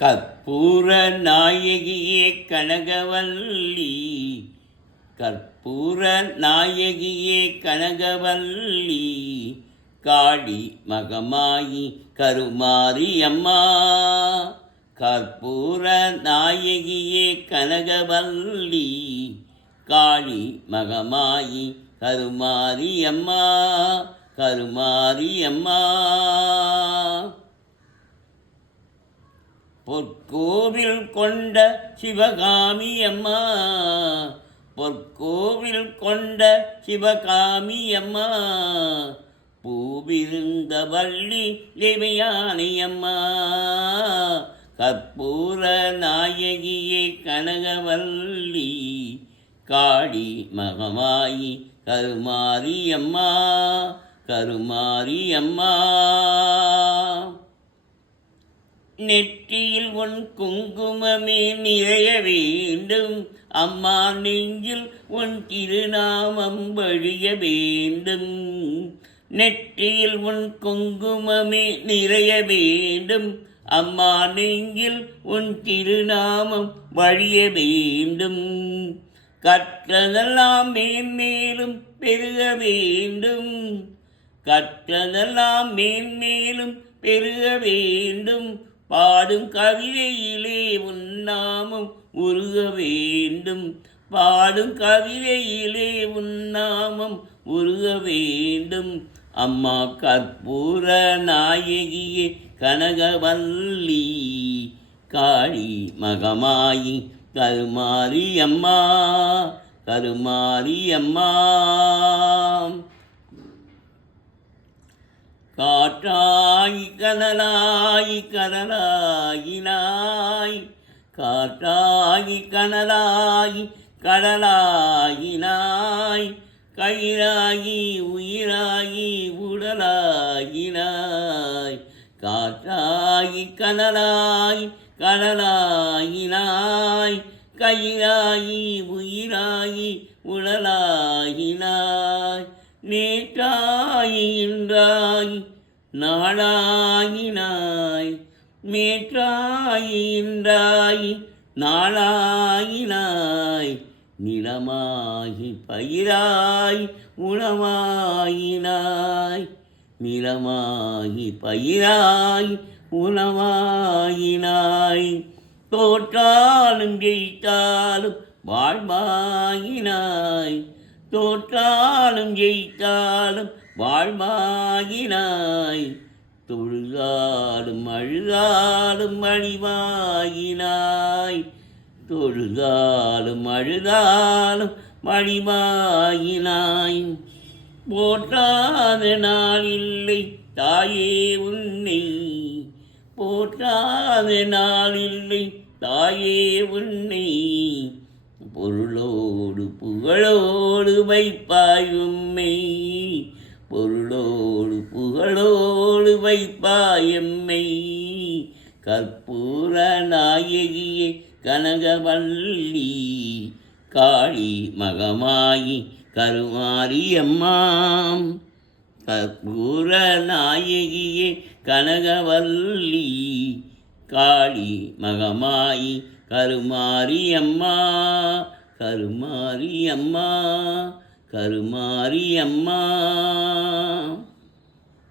கற்பூர நாயகியே கனகவல்லி, கற்பூர நாயகியே கனகவல்லி, காளி மகமாயி கருமாரி அம்மா. கற்பூர நாயகியே கனகவல்லி, காளி மகமாயி கருமாரி அம்மா, கருமாரி அம்மா. பொற்கோவில் கொண்ட சிவகாமி அம்மா, பொற்கோவில் கொண்ட சிவகாமி அம்மா, பூவிருந்த வள்ளி தேவயானி அம்மா. கற்பூர நாயகியே கனகவல்லி, காளி மகமாயி கருமாரி அம்மா, கருமாரி அம்மா. நெற்றியில் உன் குங்குமமே நிறைய வேண்டும் அம்மா, நெஞ்சில் உன் திருநாமம் வழிய வேண்டும். நெற்றியில் உன் குங்குமமே நிறைய வேண்டும் அம்மா, நெஞ்சில் உன் திருநாமம் வழிய வேண்டும். கற்றதெல்லாம் மேன்மேலும் பெருக வேண்டும், கற்றதெல்லாம் மேன்மேலும் பெருக வேண்டும். பாடும் கவிதையிலே உன்னாமம் உருக வேண்டும், பாடும் கவிதையிலே உன்னாமம் உருக வேண்டும். அம்மா கற்பூர நாயகியே கனகவல்லி, காளி மகமாயி கருமாரி அம்மா, கருமாரி அம்மா. காற்றாய் கனலாய் கடலாயினாய், காற்றாய் கனலாய் கடலாயினாய், கயிறாகி உயிராகி உடலாயினாய். காற்றாய் கனலாய் கடலாயினாய், கயிறாகி உயிராகி உடலாயினாய். நேற்றாய் இன்றாய் நாளாயினாய், நேற்றாய் இன்றாய் நாளாயினாய். நிலமாகி பயிராய் உணவாயினாய், நிலமாகி பயிராய் உணவாயினாய். தோற்றாலும் ஜெயித்தாலும் வாழ்வாயினாய், தோற்றாலும் ஜெயித்தாலும் வாழ்வாயினாய். தொழுதாலும் அழுதாலும் மணிவாயினாய், தொழுதாலும் அழுதாலும் மணிவாயினாய். போற்றாத நாள் இல்லை தாயே உன்னை, போற்றாத நாள் இல்லை தாயே உன்னை. பொருளோடு புகழோடு வைப்பாய் உம்மை, பொருளோடு புகழோடு வைப்பாய் எம்மை. கற்பூர நாயகியே கனகவல்லி, காளி மகமாயி கருமாரி அம்மா. கற்பூர நாயகியே கனகவல்லி, காளி மகமாயி கருமாரி அம்மா, கருமாரி அம்மா, கருமாரி அம்மா.